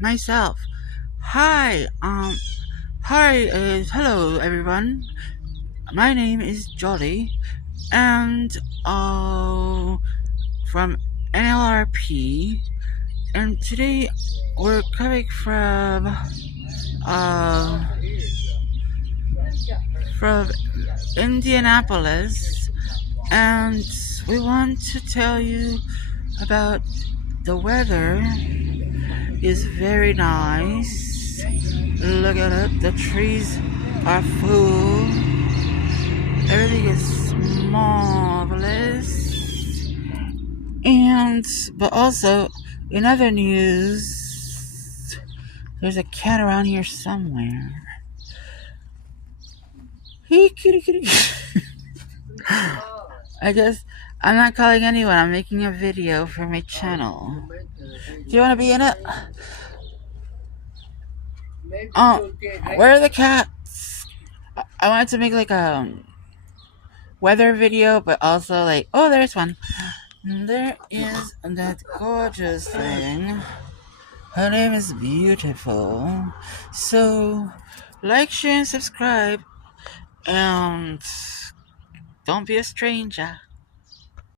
myself. Hi, hello everyone. My name is Jolly, and from NLRP, and today we're coming uh from Indianapolis, and we want to tell you about the weather is very nice. Look at it, the trees are full. Everything is marvelous. And, but also, in other news, there's a cat around here somewhere. Hey, kitty, kitty. I guess I'm not calling anyone. I'm making a video for my channel. Do you want to be in it? Oh, where are the cats? I wanted to make like a weather video, but also like, oh, there's one. There is that gorgeous thing. Her name is Beautiful. So, like, share, and subscribe, and don't be a stranger.